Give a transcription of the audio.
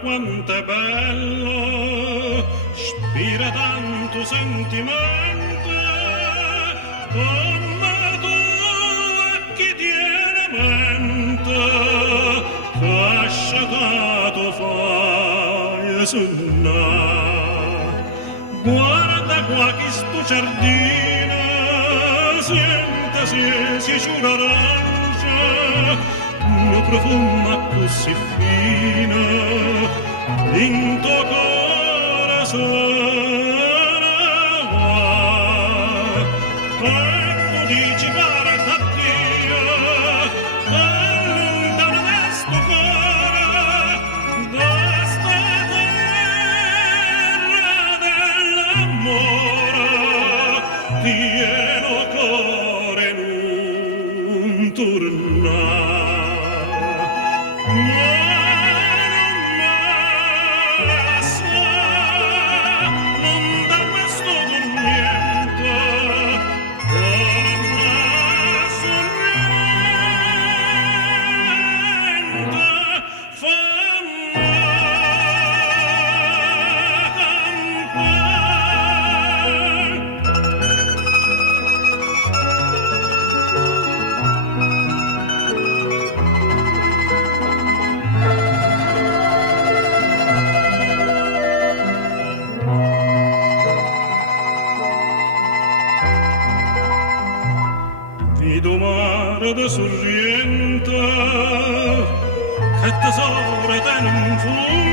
quanto è bello, spira tanto sentimento, come tu a chi tiene mente, che asciugato fai suonare. Guarda qua che sto giardino, sientasi, si giura arancia, una profuma così fina, in tuo cuore sarà. Quando dici guarda Dio, allontana da sto cuore, da sta terra dell'amore, pieno cuore non tornare. Vedo mare de sorriente, che tesoro ten in fondo,